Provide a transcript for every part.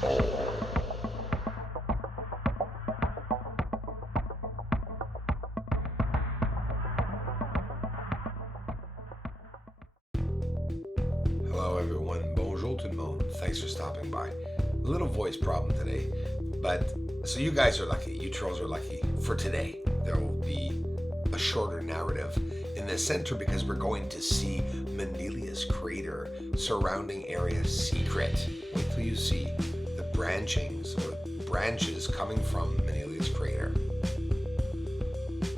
Hello everyone, bonjour tout le monde. Thanks for stopping by. A little voice problem today, but so you guys are lucky, you trolls are lucky. For today, there will be a shorter narrative in the center because we're going to see Manilia's crater, surrounding area secret. Wait till you see the branches coming from Manilia's crater.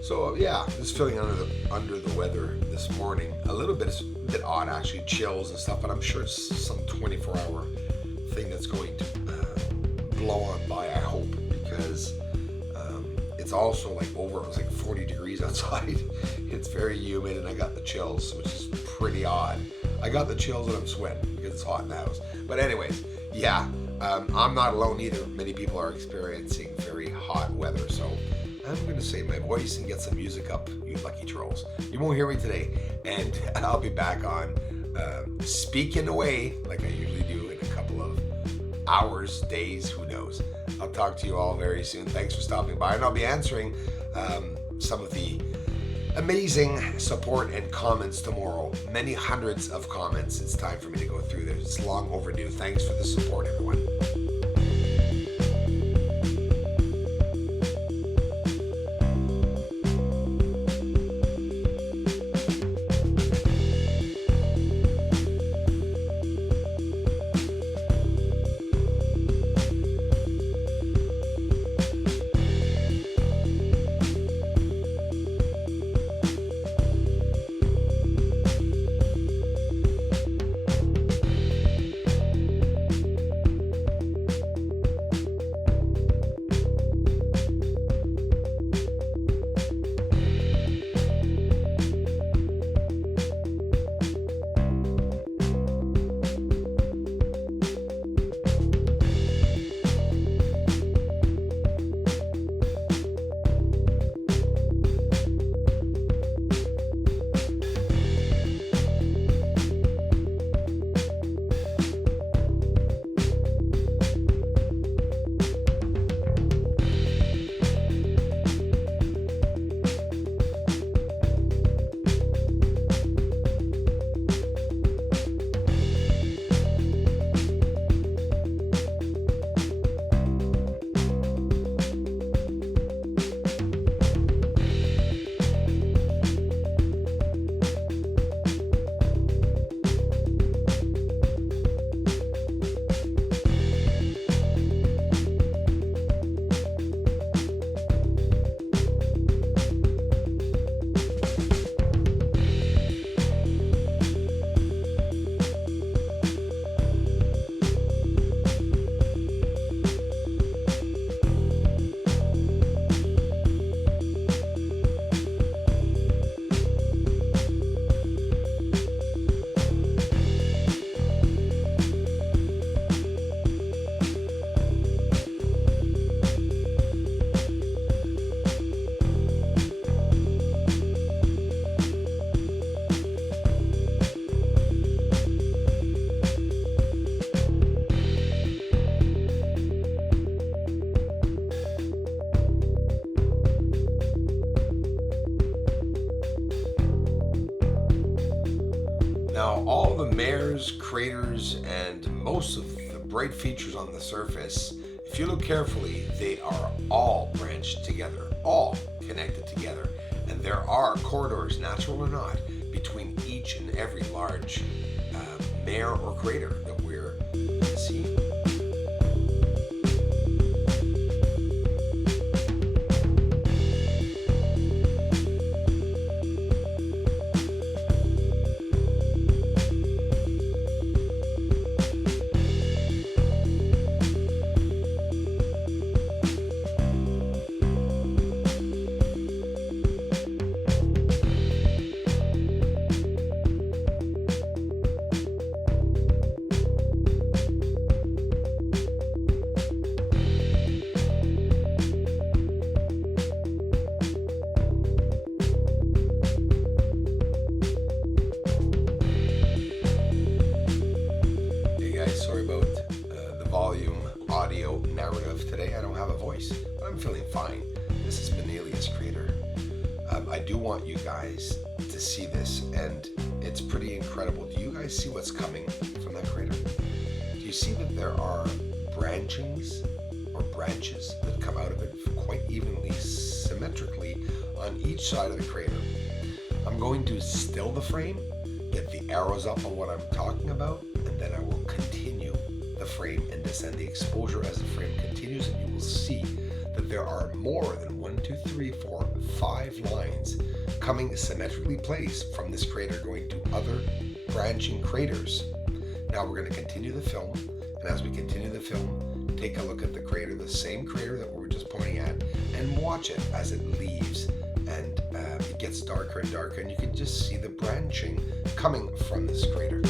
So yeah, just feeling under the weather this morning. A little bit odd actually, chills and stuff, but I'm sure it's some 24-hour thing that's going to blow on by, I hope, because it's also like it was like 40 degrees outside. It's very humid and I got the chills, which is pretty odd. I got the chills and I'm sweating because it's hot in the house. But anyways, yeah, I'm not alone either. Many people are experiencing very hot weather, so I'm going to save my voice and get some music up, you lucky trolls. You won't hear me today, and I'll be back on speaking away like I usually do in a couple of hours, days, who knows. I'll talk to you all very soon. Thanks for stopping by, and I'll be answering some of the amazing support and comments tomorrow. Many hundreds of comments. It's time for me to go through this. It's long overdue. Thanks for the support, everyone. Now, all the mares, craters, and most of the bright features on the surface, if you look carefully, they are all branched together, all connected together. And there are corridors, natural or not, between each and every large mare or crater that we're seeing. I'm feeling fine. This is Benelius Crater. I do want you guys to see this, and it's pretty incredible. Do you guys see what's coming from that crater? Do you see that there are branches that come out of it quite evenly, symmetrically on each side of the crater? I'm going to still the frame, get the arrows up on what I'm talking about, and then I will continue the frame and descend the exposure as the frame continues, and you will see that there are more than 5 lines coming symmetrically placed from this crater going to other branching craters. Now we're going to continue the film, and as we continue the film, take a look at the crater, the same crater that we were just pointing at, and watch it as it leaves and it gets darker and darker, and you can just see the branching coming from this crater.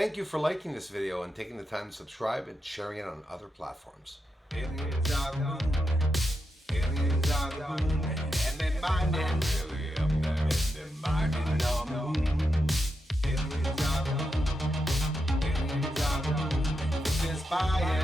Thank you for liking this video and taking the time to subscribe and sharing it on other platforms. Aliens are the moon. Aliens are the moon. And they're mining. Really up there. They're mining on the moon. Aliens are the moon. Aliens are the moon. It's inspired.